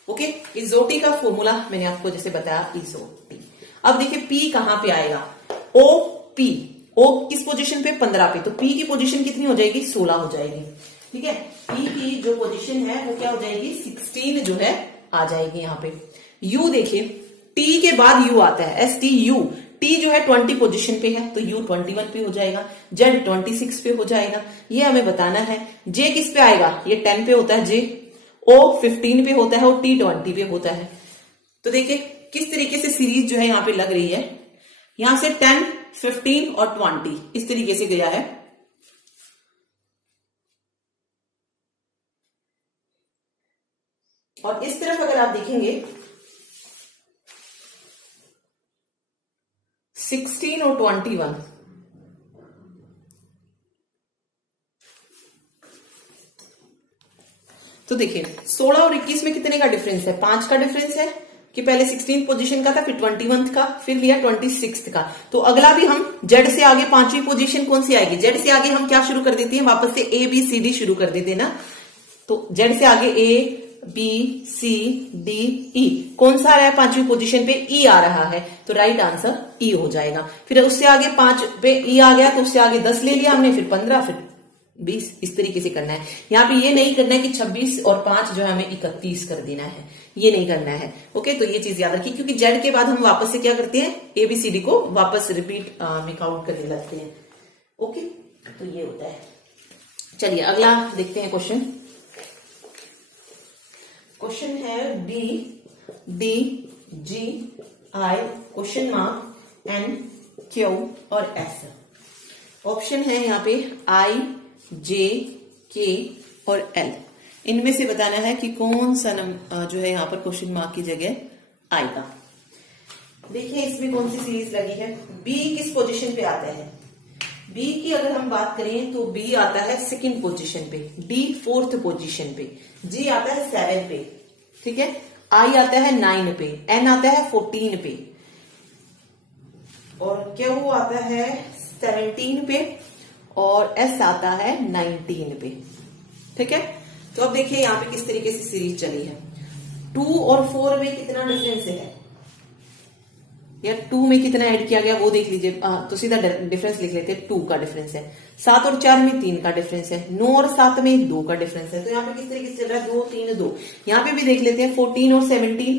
ओके, इक्सोटी का फॉर्मूला मैंने आपको जैसे बताया, इक्सोटी। अब देखिए P कहां पे आएगा? O P, O किस पोजीशन पे? 15 पे। तो P की पोजीशन कितनी हो जाएगी? 16 हो जाएगी। ठीक है, P की जो पोजीशन है वो क्या हो जाएगी? 16 जो है आ जाएगी यहाँ पे। U देखिए, T के बाद U आता है, STU। T जो है 20 पोजीशन पे है तो U 21 पे हो जाएगा, Z 26 पे हो जाएगा, ये हमें बताना है। J किस पे आएगा? ये 10 पे होता है J, O 15 पे होता है और T 20 पे होता है। तो देखिए किस तरीके से सीरीज जो है यहाँ पे लग रही है, यहां से 10, 15 और 20 इस तरीके से गया है। और इस तरफ अगर आप देखेंगे 16 और 21, तो देखिए 16 और 21 में कितने का डिफरेंस है? 5 का डिफरेंस है कि पहले 16 पोजीशन का था, फिर 21 का, फिर लिया 26 का। तो अगला भी हम जेड से आगे 5वीं पोजीशन कौन सी आएगी? जेड से आगे हम क्या शुरू कर देते हैं? वापस से A B C D शुरू कर देते हैं ना। तो जेड से आगे A B C D E कौन सा आ रहा है? 5वीं पोजीशन पे E आ रहा है, तो राइट आंसर E हो जाएगा। फिर उससे आगे 5 पे E आ गया तो उससे आगे 10 ले लिया हमने, फिर 15, फिर 20, इस तरीके से करना है। यहाँ पे ये नहीं करना है कि 26 और 5 जो है हमें 31 कर देना है, ये नहीं करना है। ओके, तो ये चीज याद रखिए, क्योंकि जेड के बाद हम वापस से क्या करते हैं? ABCD को वापस रिपीट में काउंट करने लगते हैं। ओके, तो ये होता है। चलिए अगला देखते हैं क्वेश्चन। क्वेश्चन है D D G I question mark N Q और S। ऑप्शन है यहाँ पे I J K और एल, इनमें से बताना है कि कौन सा जो है यहाँ पर क्वेश्चन मार्क की जगह आएगा। देखिए इसमें कौन सी सीरीज लगी है। बी किस पोजीशन पे आता है? बी की अगर हम बात करें तो बी आता है सेकंड पोजीशन पे, डी फोर्थ पोजीशन पे, जी आता है 7 पे, ठीक है, आई आता है 9 पे, एन आता है 14 पे, और क्यू आता है 17 पे, और एस आता है 19 पे, ठीक है। तो अब देखिए यहाँ पे किस तरीके से सीरीज चली है। 2 और 4 में कितना डिफरेंस है, या 2 में कितना ऐड किया गया वो देख लीजिए। तो सीधा डिफरेंस लिख लेते हैं, 2 का डिफरेंस है। 7 और 4 में 3 का डिफरेंस है। 9 और 7 में 2 का डिफरेंस है। तो यहाँ पे किस तरीके से चल रहा है, 2 3 2। यहाँ पे भी देख लेते हैं 14 और 17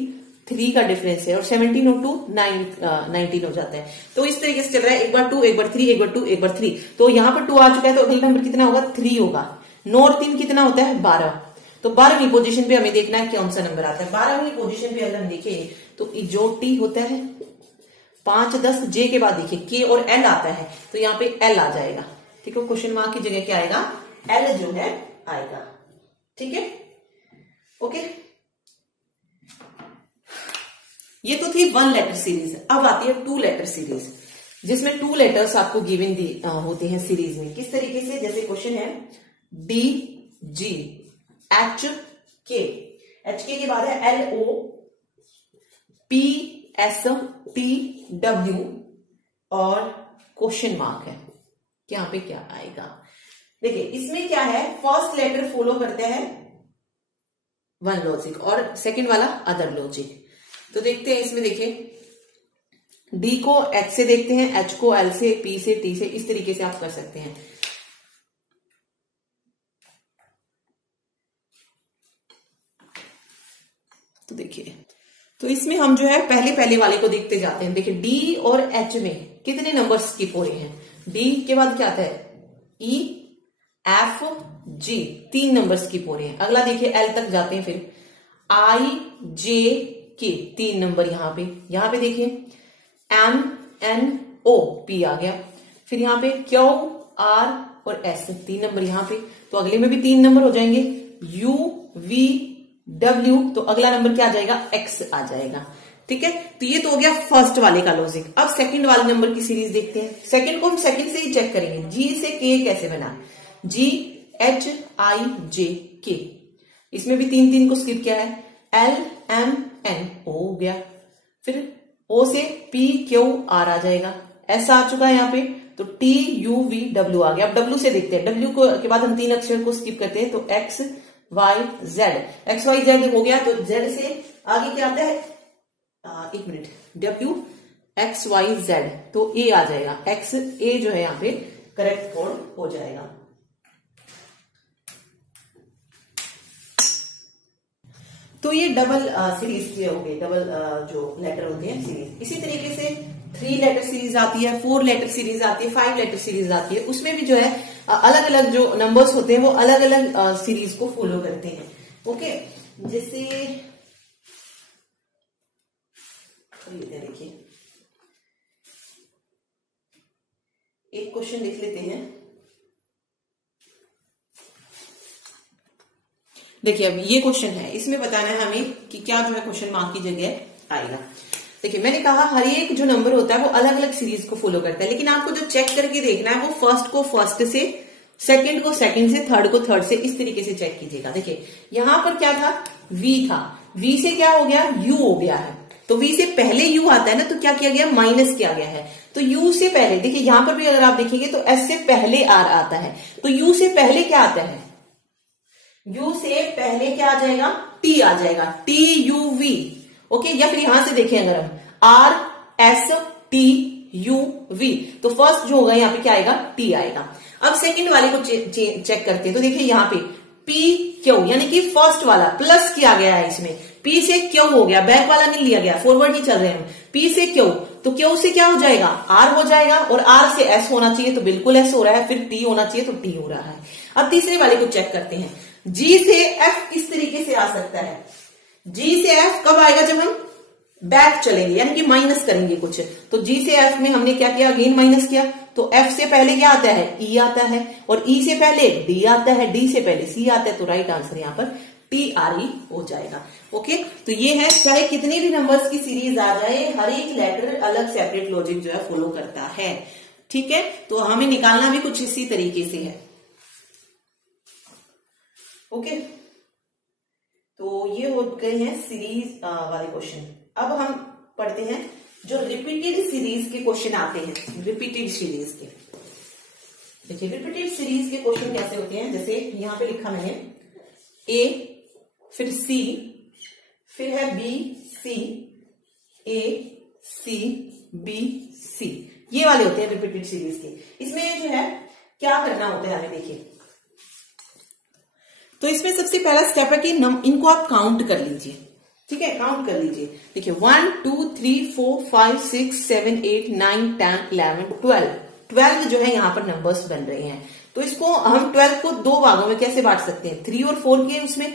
3 का डिफरेंस है, और 17 और 2 19 हो जाता है। तो इस तरीके से चल रहा है, एक बार 2 एक बार 3 एक बार 2 एक बार 3। तो यहाँ पर 2 आ चुका है, तो अगला नंबर कितना होगा, 3 होगा। 9 और 3 कितना होता है, 12। तो 12वीं पोजीशन पे हमें देखना है कौन सा नंबर आता है। 12वीं पोजीशन पे अगर हम देखें तो जो टी होता है 5 10 जे के बाद देखिए के और एल आता है, तो यहाँ पे एल आ जाएगा, ठीक है। क्वेश्चन मार्क की जगह क्या आएगा, एल जो है आएगा, ठीक है, ओके। ये तो थी 1 लेटर सीरीज। अब आती है 2 लेटर सीरीज, जिसमें 2 लेटर्स आपको गिवन होते हैं सीरीज में। किस तरीके से, जैसे क्वेश्चन है D G H K, H K बाद है L O P S T W, और क्वेश्चन मार्क है कि यहां पे क्या आएगा। देखिए इसमें क्या है, फर्स्ट लेटर फॉलो करते हैं 1 लॉजिक और सेकंड वाला अदर लॉजिक। तो देखते हैं इसमें, देखिए डी को एच से देखते हैं, एच को एल से, पी से टी से, इस तरीके से आप कर सकते हैं। तो देखिए, तो इसमें हम जो है पहले वाले को देखते जाते हैं। देखिए डी और एच में कितने नंबर्स स्किप हो रहे हैं। डी के बाद क्या आता है, E F G, 3 number skip हो रहे हैं। अगला देखिए एल तक जाते हैं, फिर आई जे के 3 नंबर यहाँ पे देखिए एम एन ओ पी आ गया, फिर यहाँ पे क्यू आर और एस 3 नंबर यहाँ पे, तो अगले में भी 3 नंबर हो जाएंगे। यू वी डब्ल्यू, तो अगला नंबर क्या आ जाएगा, एक्स आ जाएगा, ठीक है। तो ये तो हो गया फर्स्ट वाले का लॉजिक। अब सेकंड वाले नंबर की सीरीज देखते हैं। सेकंड को हम सेकंड से ही चेक करेंगे। जी से के कैसे बना, जी एच आई जे के, इसमें भी 3 को स्किप किया है। एल एम एन ओ हो गया, फिर ओ से पी क्यू आर आ जाएगा, एस आ चुका है यहाँ पे, तो टी यू वी डब्ल्यू आ गया। अब डब्ल्यू से देखते हैं, डब्ल्यू के बाद हम 3 अक्षर को स्किप करते हैं, तो X Y Z, X Y Z हो गया, तो जेड से आगे क्या आता है, एक minute, W X Y Z, तो ए आ जाएगा, एक्स ए जो है यहाँ पे करेक्ट कोड हो जाएगा। तो ये डबल सीरीज के हो गए, डबल जो लेटर होते हैं सीरीज। इसी तरीके से 3 लेटर सीरीज आती है, 4 लेटर सीरीज आती है, 5 लेटर सीरीज आती है। उसमें भी जो है अलग अलग जो नंबर्स होते हैं वो अलग अलग सीरीज को फॉलो करते हैं, ओके। जैसे देखिए एक क्वेश्चन लिख लेते हैं। देखिए अब ये क्वेश्चन है, इसमें बताना है हमें कि क्या जो है क्वेश्चन मार्क की जगह आएगा। देखिए मैंने कहा हर एक जो नंबर होता है वो अलग अलग सीरीज को फॉलो करता है, लेकिन आपको जो चेक करके देखना है वो फर्स्ट को फर्स्ट से, सेकंड को सेकंड से, थर्ड को थर्ड से, इस तरीके से चेक कीजिएगा। देखिए यहां पर क्या था, वी था, वी से क्या हो गया, यू हो गया है, तो वी से पहले यू आता है ना, तो क्या किया गया, माइनस किया गया है। तो यू से पहले, देखिए यहां पर भी अगर आप देखेंगे तो एस से पहले आर आता है, तो यू से पहले क्या आता है, यू से पहले क्या आ जाएगा, टी आ जाएगा, टी यू वी, ओके। या फिर यहां से देखें अगर हम R S T U V, तो फर्स्ट जो होगा यहाँ पे क्या आएगा, टी आएगा। अब सेकंड वाले को चेक करते हैं, तो देखिए यहाँ पे पी क्यू, यानी कि फर्स्ट वाला प्लस किया गया है, इसमें पी से क्यू हो गया, बैक वाला नहीं लिया गया, फॉरवर्ड ही चल रहे हैं। पी से क्यू, तो क्यू से क्या हो जाएगा, आर हो जाएगा, और आर से एस होना चाहिए, तो बिल्कुल एस हो रहा है, फिर टी होना चाहिए, तो टी हो रहा है। अब तीसरे वाले को चेक करते हैं, जी से एफ इस तरीके से आ सकता है। जी से एफ कब आएगा, जब हम बैक चलेंगे, यानी कि माइनस करेंगे कुछ, तो जी से एफ में हमने क्या किया, अगेन माइनस किया, तो तो F से पहले क्या आता है, E आता है, और E से पहले D आता है, D से पहले C आता है, तो राइट आंसर यहाँ पर TRE हो जाएगा। ओके, तो ये है, चाहे कितनी भी नंबर्स की सीरीज आ जाए, हर एक लेटर अलग सेपरेट लॉजिक जो है फॉलो करता है। ठीक है, तो हमें निकालना भी कुछ इसी तरीके से है। ओके, तो ये हो गए हैं सीरीज वाले क्वेश्चन। अब हम पढ़ते हैं जो रिपीटेड सीरीज के क्वेश्चन आते हैं, रिपीटेड सीरीज के। देखिए रिपीटेड सीरीज के क्वेश्चन कैसे होते हैं, जैसे यहां पे लिखा मैंने A, फिर C, फिर है B, C, A, C, B, C, ये वाले होते हैं रिपीटेड सीरीज के। इसमें जो है क्या करना होता है हमें, देखिए तो इसमें सबसे पहला स्टेप है कि इनको आप काउंट कर लीजिए। ठीक है, काउंट कर लीजिए। देखिए 1 2 3 4 5 6 7 8 9 10 11 12 जो है यहाँ पर नंबर्स बन रहे हैं। तो इसको हम 12 को दो भागों में कैसे बांट सकते हैं, 3 और 4 के, उसमें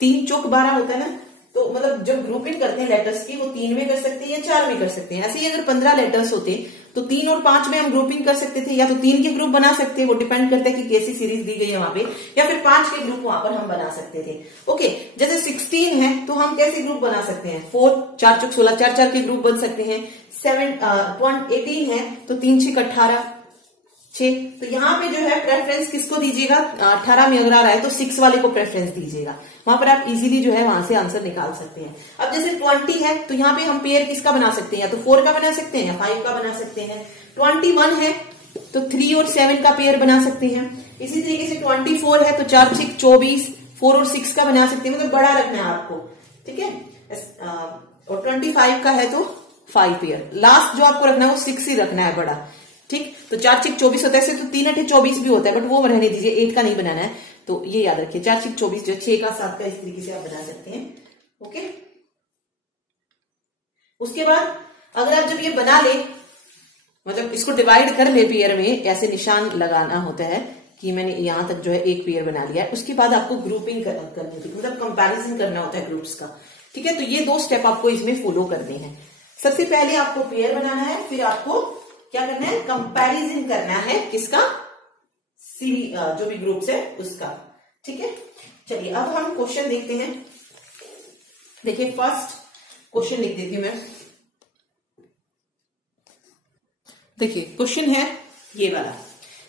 3 चौक 12 होता है ना, तो मतलब जब ग्रुपिंग करते हैं लेटर्स की, वो 3 में कर सकते हैं या 4 में कर सकते हैं। ऐसे ही अगर 15 लेटर्स होते तो 3 और 5 में हम ग्रुपिंग कर सकते थे, या तो 3 के ग्रुप बना सकते हैं, वो डिपेंड करता है कि कैसी सीरीज दी गई है वहां पे, या फिर 5 के ग्रुप वहां पर हम बना सकते थे। ओके, जैसे 16 है तो हम कैसे ग्रुप बना सकते हैं, 4 4 चौक 16, 4 4 के ग्रुप बन सकते हैं। 18 है तो 3 6 18 6, तो यहाँ पे जो है प्रेफरेंस किसको दीजिएगा, 18 में अगर आ रहा है तो 6 वाले को प्रेफरेंस दीजिएगा, वहां पर आप इजीली जो है वहां से आंसर निकाल सकते हैं। अब जैसे 20 है तो यहाँ पे हम पेयर किसका बना सकते हैं, या तो 4 का बना सकते हैं या 5 का बना सकते हैं। 21 है तो 3 और 7 का पेयर बना सकते हैं। इसी तरीके से 24 है तो 4 6 24, 4 और 6 का बना सकते हैं, मतलब बड़ा रखना है आपको। ठीक है, और 25 का है तो 5 पेयर, लास्ट जो आपको रखना है वो 6 ही रखना है बड़ा। ठीक, तो 4 6 24 होता है, ऐसे तो 3 8 24 भी होता है, बट वो रहने दीजिए, 8 का नहीं बनाना है। तो ये याद रखिए 4 6 24 जो 6 का 7 का, इस तरीके से आप बना सकते हैं। ओके, उसके बाद अगर आप जब ये बना ले, मतलब इसको डिवाइड कर ले पेयर में, ऐसे निशान लगाना होता है कि मैंने यहां तक जो है एक पेयर बना लिया है, उसके बाद आपको ग्रुपिंग करनी होती है, मतलब कंपैरिजन करना होता है ग्रुप्स का। ठीक है, तो ये 2 स्टेप आपको इसमें फॉलो करने हैं। सबसे पहले आपको पेयर बनाना है, फिर आपको क्या करना है, कंपैरिजन करना है, किसका, जो भी ग्रुप्स है उसका। ठीक है, चलिए अब हम क्वेश्चन देखते हैं। देखिए फर्स्ट क्वेश्चन लिख देती हूं मैं। देखिए क्वेश्चन है ये वाला।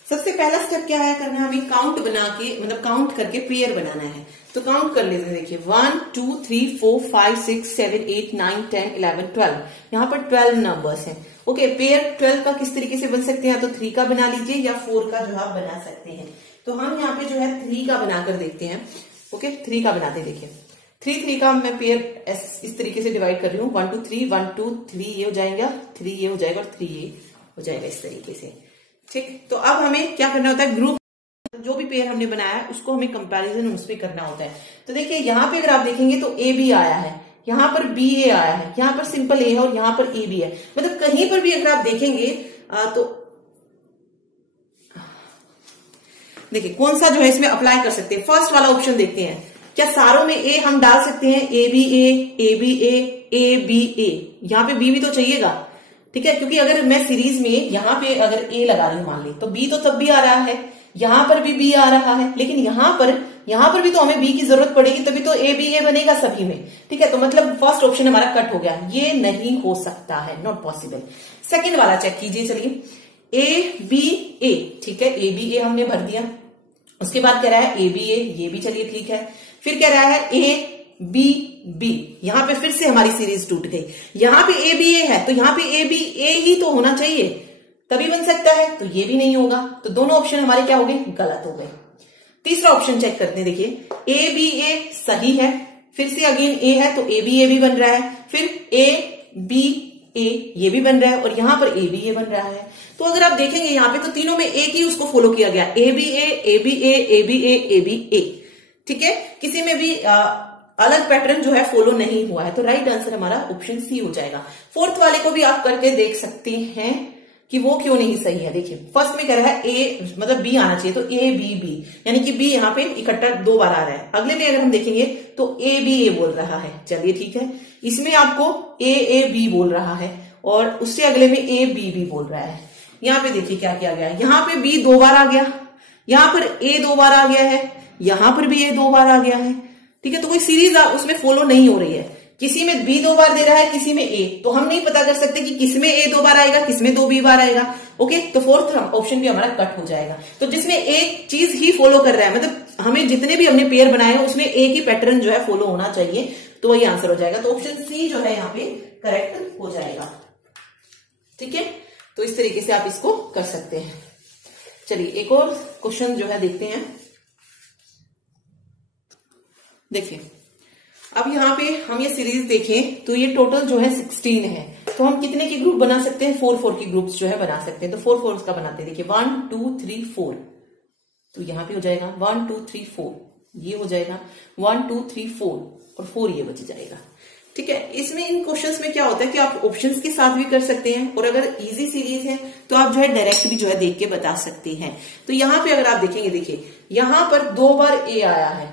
सबसे पहला स्टेप क्या है करना है, हमें काउंट बना के, मतलब काउंट करके पेयर बनाना है। तो काउंट कर लेते हैं। देखिए 1 2 3 4 5 6 7 8 9 10 11 12, यहाँ पर 12 नंबर्स हैं। ओके, पेयर 12 का किस तरीके से बन सकते हैं, या तो 3 का बना लीजिए या 4 का जो आप बना सकते हैं। तो हम यहाँ पे जो है 3 का बनाकर देखते हैं। ओके, 3 का बनाते हैं। देखिए 3 का मैं पेयर इस तरीके से डिवाइड कर रही हूँ, 1 2 3 1 2 3 ये हो जाएगा, 3 ये हो जाएगा और 3 ये हो जाएगा, इस तरीके से। ठीक, तो अब हमें क्या करना होता है, ग्रुप जो भी पेयर हमने बनाया है उसको हमें कंपैरिजन उस पर करना होता है। तो देखिए यहाँ पे अगर आप देखेंगे तो ए बी आया है, यहाँ पर बी ए आया है, यहाँ पर सिंपल ए है और यहाँ पर ए बी है। मतलब कहीं पर भी अगर आप देखेंगे तो देखिए कौन सा जो है इसमें अप्लाई कर सकते हैं। फर्स्ट वाला ऑप्शन देखते हैं, क्या सारों में ए हम डाल सकते हैं, ए बी ए, यहाँ पे बी भी तो चाहिएगा। ठीक है, क्योंकि अगर मैं सीरीज में यहाँ पे अगर ए लगा रही हूं मान ली, तो बी तो तब भी आ रहा है, यहाँ पर भी बी आ रहा है, लेकिन यहाँ पर भी तो हमें बी की जरूरत पड़ेगी, तभी तो ए बी ए बनेगा सभी में। ठीक है, तो मतलब फर्स्ट ऑप्शन हमारा कट हो गया, ये नहीं हो सकता है, नॉट पॉसिबल। सेकंड वाला चेक कीजिए, चलिए ए बी ए, ठीक है, ए बी ए हमने भर दिया। उसके बाद कह रहा है ए बी ए, ये भी चलिए ठीक है। फिर कह रहा है ए बी बी, यहां पे फिर से हमारी सीरीज टूट गई। यहां पे ए बी ए है तो यहां पे ए बी ए ही तो होना चाहिए, तभी बन सकता है, तो ये भी नहीं होगा। तो दोनों ऑप्शन हमारे क्या हो गए, गलत हो गए। तीसरा ऑप्शन चेक करते हैं। देखिए ए बी ए सही है, फिर से अगेन ए है तो ए बी ए भी बन रहा है, फिर ए बी ए ये भी बन रहा है, और यहां पर ए बी ए बन रहा है। तो अगर आप देखेंगे यहाँ पे तो तीनों में एक ही उसको फॉलो किया गया, A B A, A B A, A B A, A B A. ठीक है, किसी में भी अलग पैटर्न जो है फॉलो नहीं हुआ है, तो राइट आंसर हमारा ऑप्शन सी हो जाएगा। फोर्थ वाले को भी आप करके देख सकते हैं कि वो क्यों नहीं सही है। देखिए फर्स्ट में कह रहा है ए मतलब बी आना चाहिए, तो ए बी बी, यानी कि बी यहाँ पे इकट्ठा 2 बार आ रहा है। अगले में अगर हम देखेंगे तो ए बी ए बोल रहा है, चलिए ठीक है। इसमें आपको ए ए बी बोल रहा है, और उससे अगले में ए बी बी बोल रहा है। यहाँ पे देखिए क्या किया गया है, यहाँ पे बी 2 बार आ गया, यहाँ पर ए 2 बार आ गया है, यहाँ पर भी ए 2 बार आ गया है। ठीक है, तो कोई सीरीज उसमें फॉलो नहीं हो रही है। किसी में बी 2 बार दे रहा है, किसी में ए, तो हम नहीं पता कर सकते कि किसमें ए 2 बार आएगा, किसमें 2 बी बार आएगा। ओके, तो फोर्थ ऑप्शन भी हमारा कट हो जाएगा। तो जिसमें एक चीज ही फॉलो कर रहा है, मतलब हमें जितने भी हमने पेयर बनाए हैं उसमें एक ही पैटर्न जो है फॉलो होना चाहिए, तो वही आंसर हो जाएगा। तो ऑप्शन सी जो है यहाँ पे करेक्ट हो जाएगा। ठीक है, तो इस तरीके से आप इसको कर सकते हैं। चलिए एक और क्वेश्चन जो है देखते हैं। देखिए अब यहाँ पे हम ये सीरीज देखें तो ये टोटल जो है 16 है, तो हम कितने के ग्रुप बना सकते हैं, 4 के ग्रुप्स जो है बना सकते हैं। तो 4 का बनाते हैं। देखिए 1 2 3 4, तो यहाँ पे हो जाएगा 1 2 3 4, ये हो जाएगा 1 2 3 4 और 4 ये बच जाएगा। ठीक है, इसमें इन क्वेश्चंस में क्या होता है कि आप ऑप्शंस के साथ भी कर सकते हैं, और अगर इजी सीरीज है तो आप जो है डायरेक्ट भी जो है देख के बता सकते हैं। तो यहाँ पे अगर आप देखेंगे, देखिए यहाँ पर 2 बार ए आया है,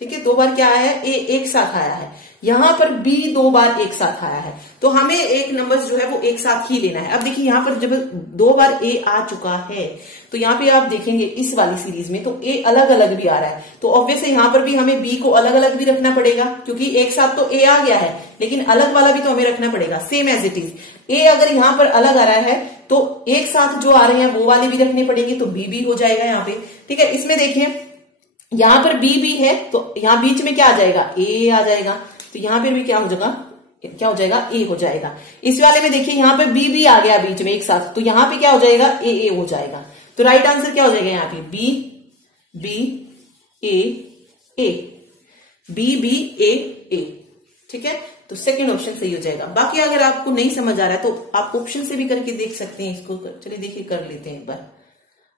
ठीक है, 2 बार क्या आया है, ए एक साथ आया है, यहां पर बी 2 बार एक साथ आया है, तो हमें एक नंबर जो है वो एक साथ ही लेना है। अब देखिए यहाँ पर जब 2 बार ए आ चुका है, तो यहाँ पे आप देखेंगे इस वाली सीरीज में तो ए अलग अलग भी आ रहा है, तो ऑब्वियसली यहाँ पर भी हमें बी को अलग अलग भी रखना पड़ेगा, क्योंकि एक साथ तो ए आ गया है, लेकिन अलग वाला भी तो हमें रखना पड़ेगा, सेम एज इट इज। ए अगर यहाँ पर अलग आ रहा है तो एक साथ जो आ रहे हैं वो वाले भी रखने पड़ेंगे, तो बी भी हो जाएगा यहाँ पे। ठीक है, इसमें देखिए यहां पर बी भी है, तो यहां बीच में क्या आ जाएगा, ए आ जाएगा, तो यहां पर भी क्या हो जाएगा, ए हो जाएगा। इस वाले में देखिए यहां पर बी भी आ गया बीच में एक साथ, तो यहां पे क्या हो जाएगा, ए हो जाएगा। तो राइट आंसर क्या हो जाएगा यहाँ पे, B B A B B A. ठीक है, तो सेकंड ऑप्शन सही हो जाएगा। बाकी अगर आपको नहीं समझ आ रहा है तो आप ऑप्शन से भी करके देख सकते हैं इसको। चलिए देखिए कर लेते हैं एक बार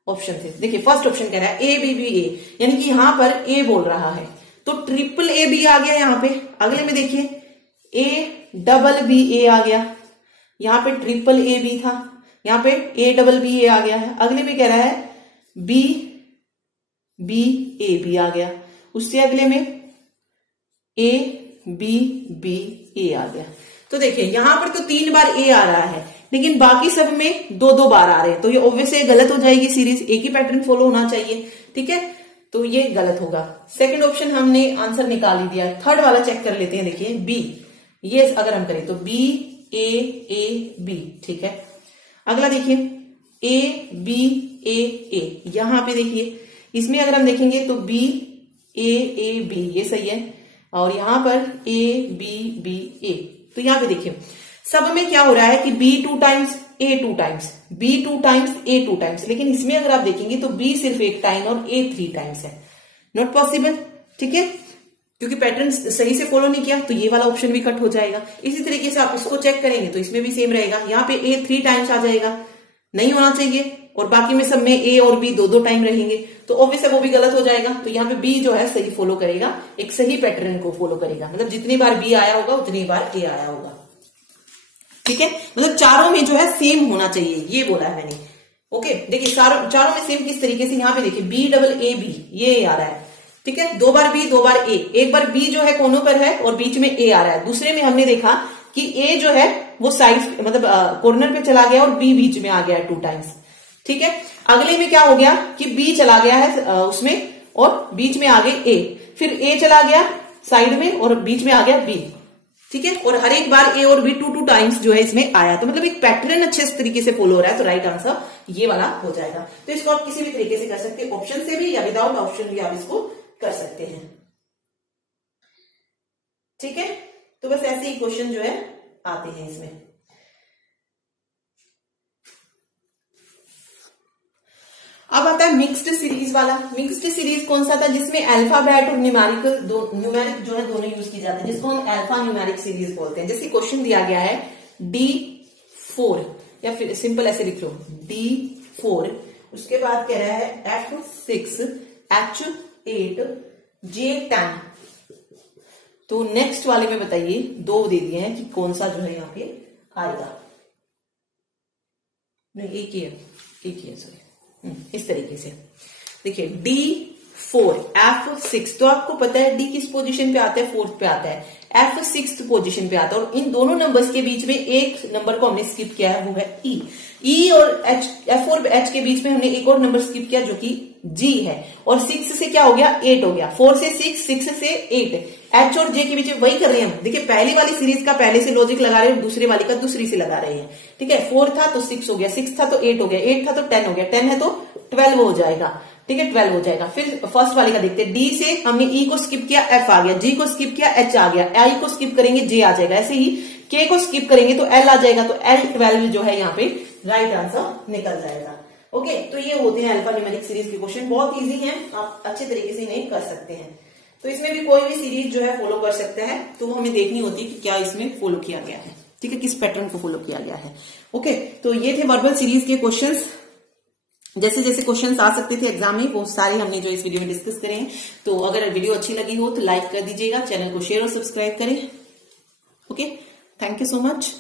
ऑप्शन से। देखिए फर्स्ट ऑप्शन कह रहा है ए बी बी ए, यानी कि यहां पर ए बोल रहा है, तो ट्रिपल ए बी आ गया यहाँ पे। अगले में देखिए ए डबल बी ए आ गया, यहाँ पे ट्रिपल ए बी था, यहाँ पे ए डबल बी ए आ गया है। अगले में कह रहा है बी बी ए बी आ गया, उससे अगले में ए बी बी ए आ गया। तो देखिए यहां पर तो 3 बार ए आ रहा है, लेकिन बाकी सब में 2 बार आ रहे हैं, तो ये ऑब्वियसली गलत हो जाएगी सीरीज, एक ही पैटर्न फॉलो होना चाहिए। ठीक है, तो ये गलत होगा। सेकंड ऑप्शन हमने आंसर निकाल ही दिया। थर्ड वाला चेक कर लेते हैं। देखिए बी, ये अगर हम करें तो बी ए बी। ठीक है, अगला देखिए ए बी ए, यहां पे देखिए इसमें अगर हम देखेंगे तो बी ए बी, ये सही है, और यहां पर ए बी ए। तो यहां पे देखिए सब में क्या हो रहा है कि बी 2 टाइम्स ए 2 टाइम्स, बी 2 टाइम्स ए 2 टाइम्स, लेकिन इसमें अगर आप देखेंगे तो बी सिर्फ 1 टाइम और ए 3 टाइम्स है। Not possible. ठीक है, क्योंकि पैटर्न सही से फॉलो नहीं किया, तो ये वाला ऑप्शन भी कट हो जाएगा। इसी तरीके से आप इसको चेक करेंगे तो इसमें भी सेम रहेगा, यहाँ पे ए 3 टाइम्स आ जाएगा, नहीं होना चाहिए, और बाकी में सब में ए और बी 2 टाइम रहेंगे, तो ऑब्वियसली वो भी गलत हो जाएगा। तो यहाँ पे बी जो है सही फॉलो करेगा, एक सही पैटर्न को फॉलो करेगा, मतलब जितनी बार बी आया होगा उतनी बार ए आया होगा। ठीक है, मतलब चारों में जो है सेम होना चाहिए, ये बोला है मैंने। ओके, देखिए चारों में सेम किस तरीके से, यहाँ पे देखिए बी डबल ए बी, ये आ रहा है। ठीक है, 2 बार बी 2 बार ए, एक बार बी जो है कोनों पर है और बीच में ए आ रहा है। दूसरे में हमने देखा कि ए जो है वो साइड मतलब कॉर्नर पे चला गया और बी बीच में आ गया 2 टाइम्स। ठीक है, अगले में क्या हो गया कि बी चला गया है उसमें और बीच में आ गए ए, फिर ए चला गया साइड में और बीच में आ गया बी। ठीक है, और हर एक बार ए और बी 2 टाइम्स जो है इसमें आया, तो मतलब एक पैटर्न अच्छे तरीके से फॉलो हो रहा है, तो राइट आंसर ये वाला हो जाएगा। तो इसको आप किसी भी तरीके से कर सकते हैं, ऑप्शन से भी या विदाउट ऑप्शन भी आप इसको कर सकते हैं। ठीक है, तो बस ऐसे ही क्वेश्चन जो है आते हैं इसमें। अब आता है मिक्स्ड सीरीज वाला। मिक्स्ड सीरीज कौन सा था, जिसमें अल्फाबेट और न्यूमेरिक जो है दोनों यूज किए जाते हैं, जिसको हम अल्फा न्यूमेरिक सीरीज बोलते हैं। जैसे क्वेश्चन दिया गया है D4, या फिर सिंपल ऐसे लिख लो D4, उसके बाद कह रहा है F6 H8 J10। तो नेक्स्ट वाले में बताइए, 2 दे दिए हैं कि कौन सा जो है यहाँ पे आएगा। नहीं, एक ही है सॉरी। इस तरीके से देखिए D 4, F6। तो आपको पता है D किस पोजीशन पे आता है, 4th पे आता है, F 6th पोजीशन पे आता है। और इन दोनों नंबर्स के बीच में एक नंबर को हमने स्किप किया है, वो है E और H, F और H के बीच में हमने एक और नंबर स्किप किया जो कि G है। और 6 से क्या हो गया, 8 हो गया, 4 से 6, 6 से 8, H और J के बीच में वही कर रहे हैं हम। देखिए पहली वाली सीरीज का पहले से लॉजिक लगा रहे हैं, दूसरी वाली का दूसरी से लगा रहे हैं। ठीक है, 4 था तो 6 हो गया, 6 था तो 8 हो गया, 8 था तो 10 हो गया, 10 है तो 12 हो जाएगा। ठीक है, 12 हो जाएगा। फिर फर्स्ट वाले का देखते हैं, डी से हमने ई को स्किप किया, एफ आ गया, जी को स्किप किया, एच आ गया, आई को स्किप करेंगे, जे आ जाएगा। ऐसे ही के को स्किप करेंगे तो एल आ जाएगा, तो एल 12 जो है यहाँ पे राइट आंसर निकल जाएगा। ओके, तो ये होते हैं अल्फा न्यूमेरिक सीरीज के क्वेश्चन, बहुत इजी हैं, आप अच्छे तरीके से इन्हें कर सकते हैं। तो इसमें भी कोई भी सीरीज जो है फॉलो कर सकता है, तो वो हमें देखनी होती है कि क्या इसमें फॉलो किया गया है। ठीक है, किस पैटर्न को फॉलो किया गया है। ओके, तो ये थे वर्बल सीरीज के क्वेश्चंस। जैसे जैसे क्वेश्चंस आ सकते थे एग्जाम में, वो सारे हमने जो इस वीडियो में डिस्कस करे हैं। तो अगर वीडियो अच्छी लगी हो तो लाइक कर दीजिएगा, चैनल को शेयर और सब्सक्राइब करें। Okay, thank you so much.